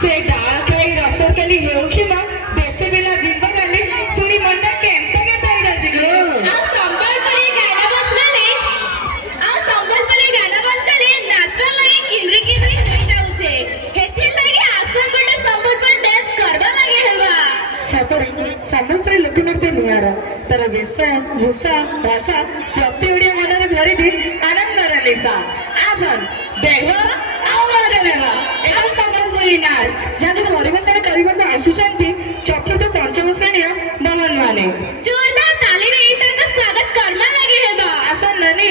से डाल कई रसर कली हेउ कि मा देसे बेला बिंब गाले सुनी मंडा केंता केंता हो जाची गो आ संबलपुरी गाना बजगले नाचवा लागी किनरी किनरी होई जाऊ छे हेथिर लागी आसन बटे संबलपुर डांस करवा लागे हेबा सतरे संबलपुरी लोक नृत्य निहारा तर विसा भाषा प्रति ओडिया मनारे भरी दी आनंद रलेसा आसन देवा आवाज देवा ଏହା ସମ୍ବଲପୁରୀ ନାଚ ଯାହାକୁ ପରିବେଷଣ କରିବାକୁ ଆସୁଛନ୍ତି ଚତୁର୍ଥ ପଞ୍ଚମ ଶ୍ରେଣୀର ବାମନ ମାନେ जोरदार ताली रे ताका स्वागत करवा लागे हेबा ଆସନ ନାନୀ